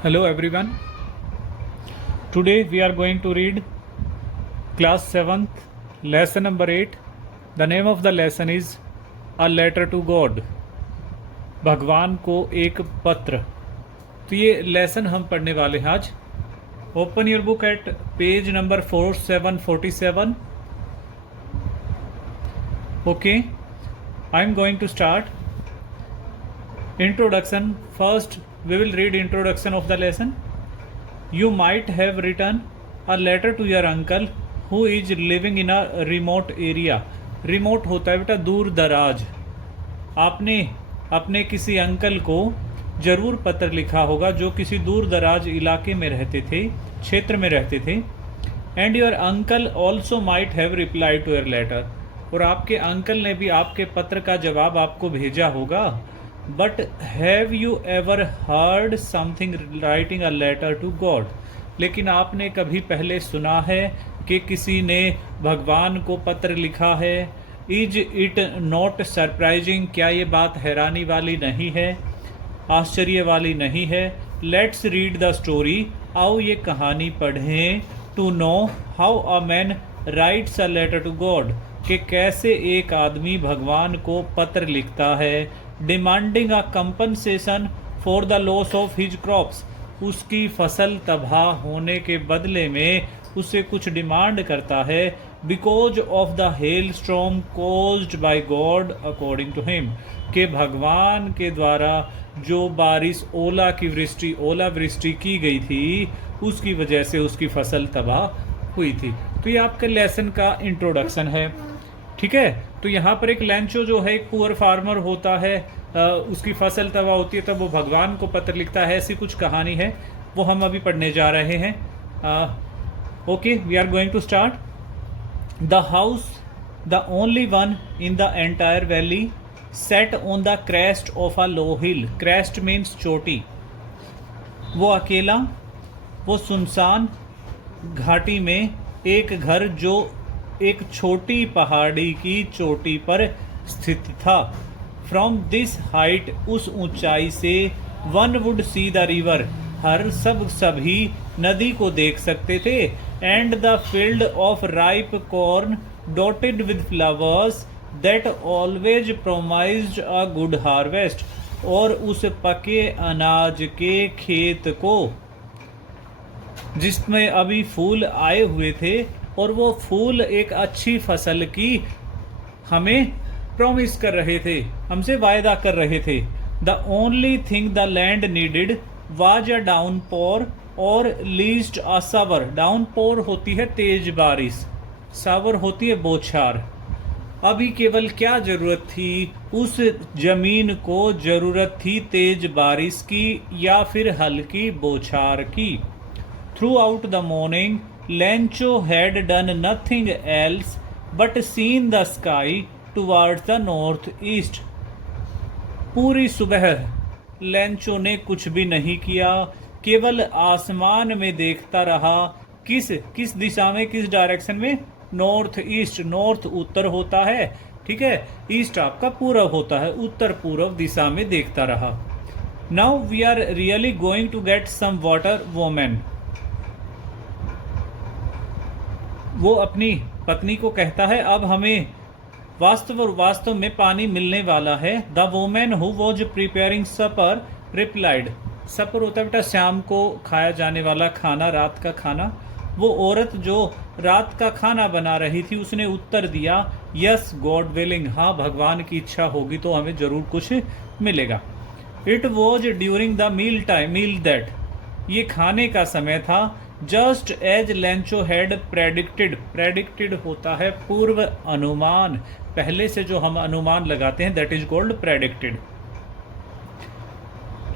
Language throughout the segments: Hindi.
Hello everyone. Today we are going to read class 7th lesson number 8. The name of the lesson is A Letter to God. भगवान को एक पत्र. तो ये लेसन हम पढ़ने वाले हैं आज. Open your book at page number 4747. Okay, I am going to start. Introduction. First we will read introduction of the lesson. You might have written a letter to your uncle who is living in a remote area. Remote होता है बेटा दूर दराज. आपने अपने किसी अंकल को जरूर पत्र लिखा होगा जो किसी दूर दराज इलाके में रहते थे, क्षेत्र में रहते थे. And your uncle also might have reply to your letter. और आपके अंकल ने भी आपके पत्र का जवाब आपको भेजा होगा. But have you ever heard something writing a letter to God. लेकिन आपने कभी पहले सुना है कि किसी ने भगवान को पत्र लिखा है. Is it not surprising. क्या ये बात हैरानी वाली नहीं है, आश्चर्य वाली नहीं है. Let's read the story. आओ ये कहानी पढ़ें. To know how a man writes a letter to God. कि कैसे एक आदमी भगवान को पत्र लिखता है. Demanding a compensation for the loss of his crops. उसकी फसल तबाह होने के बदले में उसे कुछ डिमांड करता है. Because of the hail storm caused by God according to him. कि भगवान के द्वारा जो बारिश ओला वृष्टि की गई थी उसकी वजह से उसकी फसल तबाह हुई थी. तो ये आपके लेसन का इंट्रोडक्शन है. ठीक है. तो यहाँ पर एक लेंचो जो है एक पुअर फार्मर होता है, उसकी फसल तबाह होती है तब वो भगवान को पत्र लिखता है. ऐसी कुछ कहानी है, वो हम अभी पढ़ने जा रहे हैं. Okay, we are going to start. The house, the only one in the entire valley, set on the crest of a low hill. Crest means चोटी. वो अकेला, वो सुनसान घाटी में एक घर जो एक छोटी पहाड़ी की चोटी पर स्थित था. फ्रॉम दिस हाइट, उस ऊंचाई से, one would see the river. सभी नदी को देख सकते थे. And the field of ripe corn dotted with flowers that always promised a good harvest. और उस पके अनाज के खेत को जिसमें अभी फूल आए हुए थे और वो फूल एक अच्छी फसल की हमें प्रॉमिस कर रहे थे, हमसे वायदा कर रहे थे. The only thing the land needed was a downpour और लीस्ट अ सावर. डाउनपोर होती है तेज बारिश, सावर होती है बौछार. अभी केवल क्या जरूरत थी उस जमीन को, जरूरत थी तेज बारिश की या फिर हल्की बौछार की. Through out the morning Lencho had done nothing else but seen the sky towards the northeast. पूरी सुबह लेंचो ने कुछ भी नहीं किया, केवल आसमान में देखता रहा. किस दिशा में, किस डायरेक्शन में? North east. नॉर्थ उत्तर होता है, ठीक है. ईस्ट आपका पूरब होता है, उत्तर पूर्व दिशा में देखता रहा. Now we are really going to get some water women. वो अपनी पत्नी को कहता है अब हमें वास्तव में पानी मिलने वाला है. The women who was preparing supper replied. Supper होता है बेटा शाम को खाया जाने वाला खाना, रात का खाना. वो औरत जो रात का खाना बना रही थी उसने उत्तर दिया यस गॉड विलिंग. हाँ, भगवान की इच्छा होगी तो हमें जरूर कुछ मिलेगा. It was during the meal that. ये खाने का समय था. Just as Lencho had predicted होता है पूर्व अनुमान. पहले से जो हम अनुमान लगाते हैं that is called predicted.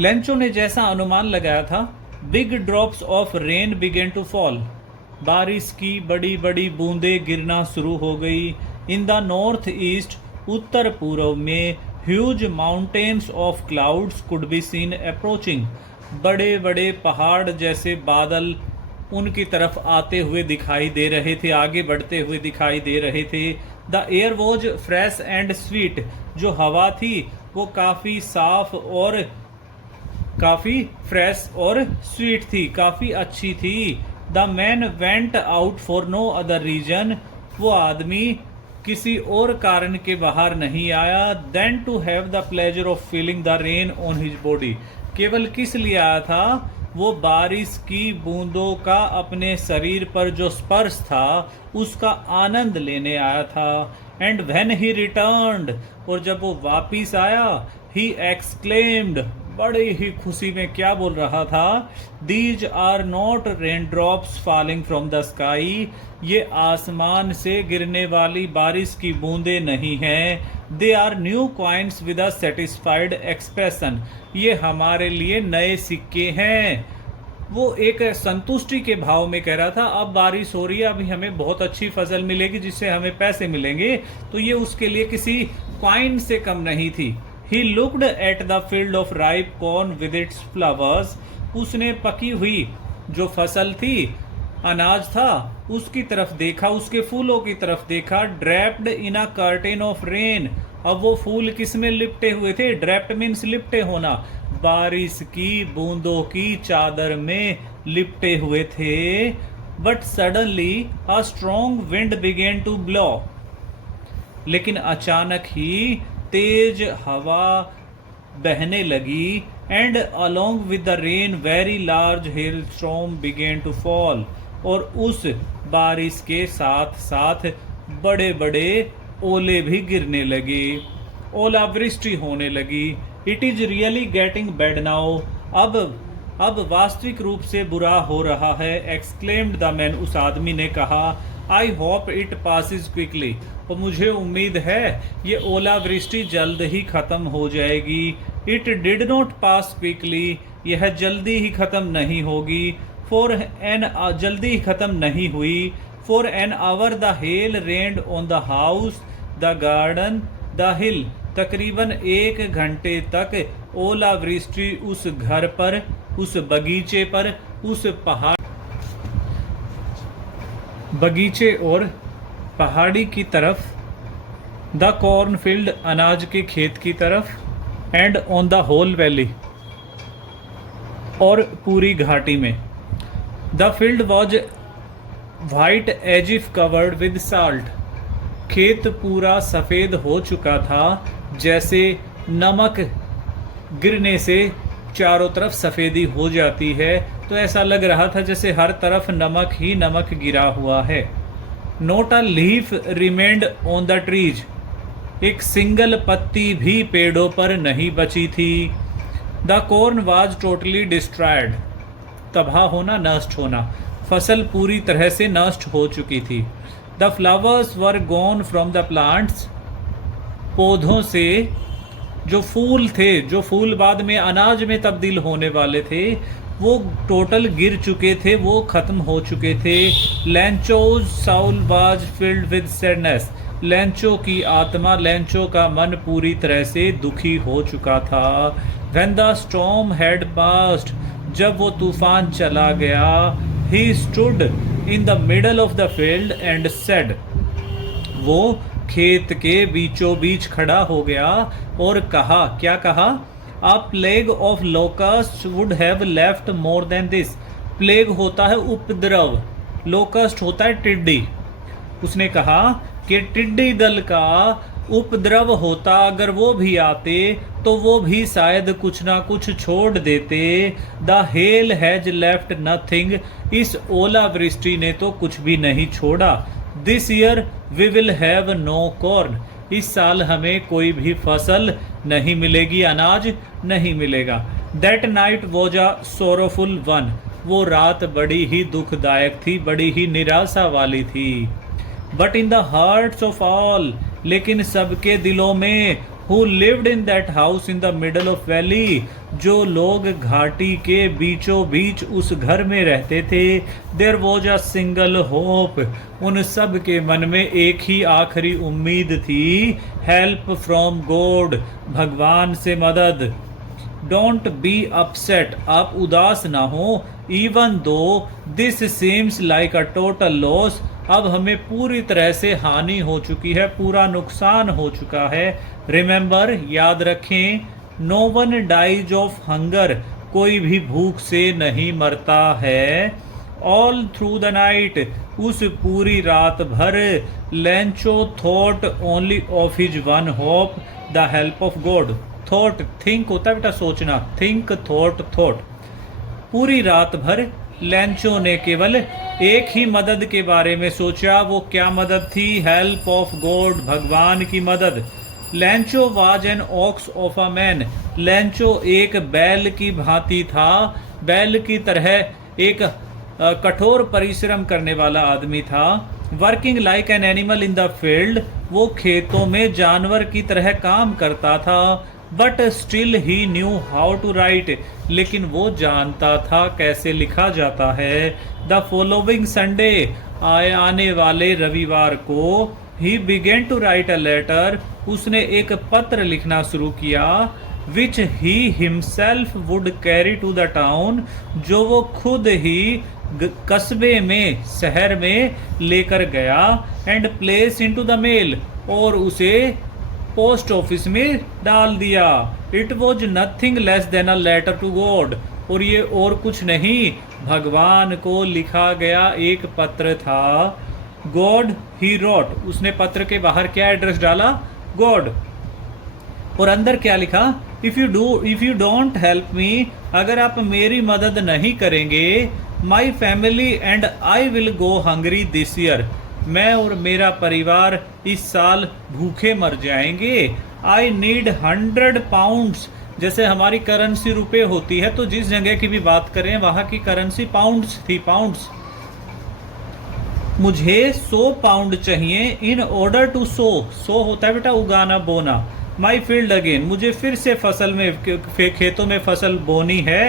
Lencho ने जैसा अनुमान लगाया था, big drops of rain begin to fall. बारिश की बड़ी बड़ी बूंदें गिरना शुरू हो गई. इन द नॉर्थ ईस्ट, उत्तर पूर्व में, huge mountains of clouds could be seen approaching. बड़े बड़े पहाड़ जैसे बादल उनकी तरफ आते हुए दिखाई दे रहे थे, आगे बढ़ते हुए दिखाई दे रहे थे. The air was fresh and sweet. जो हवा थी वो काफ़ी साफ और काफ़ी फ्रेश और स्वीट थी, काफ़ी अच्छी थी। The man went out for no other reason, वो आदमी किसी और कारण के बाहर नहीं आया then to have the pleasure of feeling the rain on his body. केवल किस लिए आया था? वो बारिश की बूंदों का अपने शरीर पर जो स्पर्श था उसका आनंद लेने आया था। एंड व्हेन ही रिटर्न्ड, और जब वो वापिस आया, ही एक्सक्लेम्ड, बड़े ही खुशी में क्या बोल रहा था? These are not rain drops falling from the sky, ये आसमान से गिरने वाली बारिश की बूंदें नहीं हैं। They are new coins with a satisfied expression, ये हमारे लिए नए सिक्के हैं। वो एक संतुष्टि के भाव में कह रहा था, अब बारिश हो रही है, अभी हमें बहुत अच्छी फसल मिलेगी जिससे हमें पैसे मिलेंगे, तो ये उसके लिए किसी कॉइन से कम नहीं थी। He looked at the field of ripe corn with its flowers, उसने पकी हुई जो फसल थी, अनाज था, उसकी तरफ देखा, उसके फूलों की तरफ देखा। Draped in a curtain of rain, अब वो फूल किस में लिपटे हुए थे? ड्रैप्ड मीन्स लिपटे होना, बारिश की बूंदों की चादर में लिपटे हुए थे। But suddenly a strong wind began to blow, लेकिन अचानक ही तेज हवा बहने लगी। And along with the rain very large hail storm began to fall, और उस बारिश के साथ साथ बड़े बड़े ओले भी गिरने लगे, ओलावृष्टि होने लगी। It is really getting bad now, अब वास्तविक रूप से बुरा हो रहा है। एक्सक्लेम्ड द मैन, उस आदमी ने कहा। I hope it passes quickly, और मुझे उम्मीद है ये ओलावृष्टि जल्द ही खत्म हो जाएगी। It did not pass quickly, यह जल्दी ही खत्म नहीं होगी। जल्दी ही खत्म नहीं हुई। For an hour the hell rained on the house, the garden, the हिल, तकरीबन 1 घंटे तक ओलावृष्टि उस घर पर, उस बगीचे पर, उस बगीचे और पहाड़ी की तरफ, द कॉर्नफील्ड, अनाज के खेत की तरफ, and on the whole valley, और पूरी घाटी में। The field was white as if covered with salt, खेत पूरा सफ़ेद हो चुका था, जैसे नमक गिरने से चारों तरफ सफ़ेदी हो जाती है, तो ऐसा लग रहा था जैसे हर तरफ नमक ही नमक गिरा हुआ है। Note a leaf remained on the trees, एक सिंगल पत्ती भी पेड़ों पर नहीं बची थी। The corn was totally destroyed, तबाह होना, नष्ट होना, फसल पूरी तरह से नष्ट हो चुकी थी। The flowers were gone from the plants, पौधों से जो फूल थे, जो फूल बाद में अनाज में तब्दील होने वाले थे, वो टोटल गिर चुके थे, वो खत्म हो चुके थे। Lencho's soul was filled with sadness, Lencho की आत्मा, लैंचो का मन पूरी तरह से दुखी हो चुका था। When the storm had passed, जब वो तूफान चला गया, he stood in the middle of the field and said, वो खेत के बीचों बीच खड़ा हो गया और कहा, क्या कहा? अ plague of locust would have left more than this, plague होता है उपद्रव, लोकस्ट होता है टिड्डी। उसने कहा कि टिड्डी दल का उपद्रव होता, अगर वो भी आते तो वो भी शायद कुछ ना कुछ छोड़ देते। The hail has left nothing, इस ओलावृष्टि ने तो कुछ भी नहीं छोड़ा। This year we will have no corn, इस साल हमें कोई भी फसल नहीं मिलेगी, अनाज नहीं मिलेगा। That night was a sorrowful one, वो रात बड़ी ही दुखदायक थी, बड़ी ही निराशा वाली थी। But in the hearts of all, लेकिन सबके दिलों में, who lived in that house in the middle of valley, जो लोग घाटी के बीचों बीच उस घर में रहते थे, there was a single hope, उन सब के मन में एक ही आखिरी उम्मीद थी, हेल्प फ्रॉम गॉड, भगवान से मदद। डोंट बी अपसेट, आप उदास ना हो। Even though this seems like a total loss, अब हमें पूरी तरह से हानि हो चुकी है, पूरा नुकसान हो चुका है। रिमेंबर, याद रखें, no one dies of hunger, कोई भी भूख से नहीं मरता है। ऑल थ्रू द नाइट, उस पूरी रात भर, Lencho thought only of his one hope, the help of God. Thought think होता है बेटा सोचना, थिंक थॉट थॉट। पूरी रात भर लेंचो ने केवल एक ही मदद के बारे में सोचा। वो क्या मदद थी? हेल्प ऑफ गॉड, भगवान की मदद। Lencho was an ox of a man, Lencho एक बैल की भांति था, बैल की तरह एक कठोर परिश्रम करने वाला आदमी था। Working like an animal in the field, वो खेतों में जानवर की तरह काम करता था। But still he knew how to write, लेकिन वो जानता था कैसे लिखा जाता है। द फॉलोइंग संडे, आने वाले रविवार को, he began to write a letter, उसने एक पत्र लिखना शुरू किया। Which he himself would carry to the town, जो वो खुद ही कस्बे में, शहर में लेकर गया। And place into the mail, और उसे पोस्ट ऑफिस में डाल दिया। It was nothing less than a letter to God, और ये और कुछ नहीं, भगवान को लिखा गया एक पत्र था। गॉड ही रोट, उसने पत्र के बाहर क्या एड्रेस डाला? गॉड। और अंदर क्या लिखा? If you don't help me, अगर आप मेरी मदद नहीं करेंगे, my family and I will go hungry this year, मैं और मेरा परिवार इस साल भूखे मर जाएंगे। आई नीड 100 पाउंड्स, जैसे हमारी करेंसी रुपए होती है, तो जिस जगह की भी बात करें वहां की करेंसी पाउंड्स थी, पाउंड्स। मुझे 100 पाउंड चाहिए। इन ऑर्डर टू सो होता है बेटा उगाना, बोना। माई फील्ड अगेन, मुझे फिर से फसल में, खेतों में फसल बोनी है।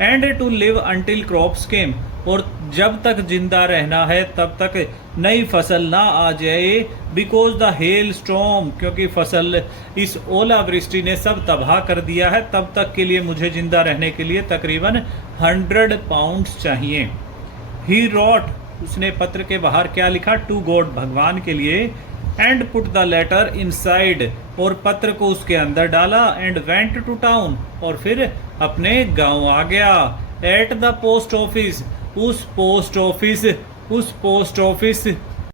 And to live until crops came, और जब तक जिंदा रहना है तब तक नई फसल ना आ जाए। बिकॉज द हेल स्टॉर्म, क्योंकि फसल, इस ओलावृष्टि ने सब तबाह कर दिया है। तब तक के लिए मुझे जिंदा रहने के लिए तकरीबन 100 पाउंड्स चाहिए। ही रॉट, उसने पत्र के बाहर क्या लिखा? टू गॉड, भगवान के लिए। And put the letter inside, और पत्र को उसके अंदर डाला। एंड वेंट टू टाउन, और फिर अपने गांव आ गया। एट द पोस्ट ऑफिस, उस पोस्ट ऑफिस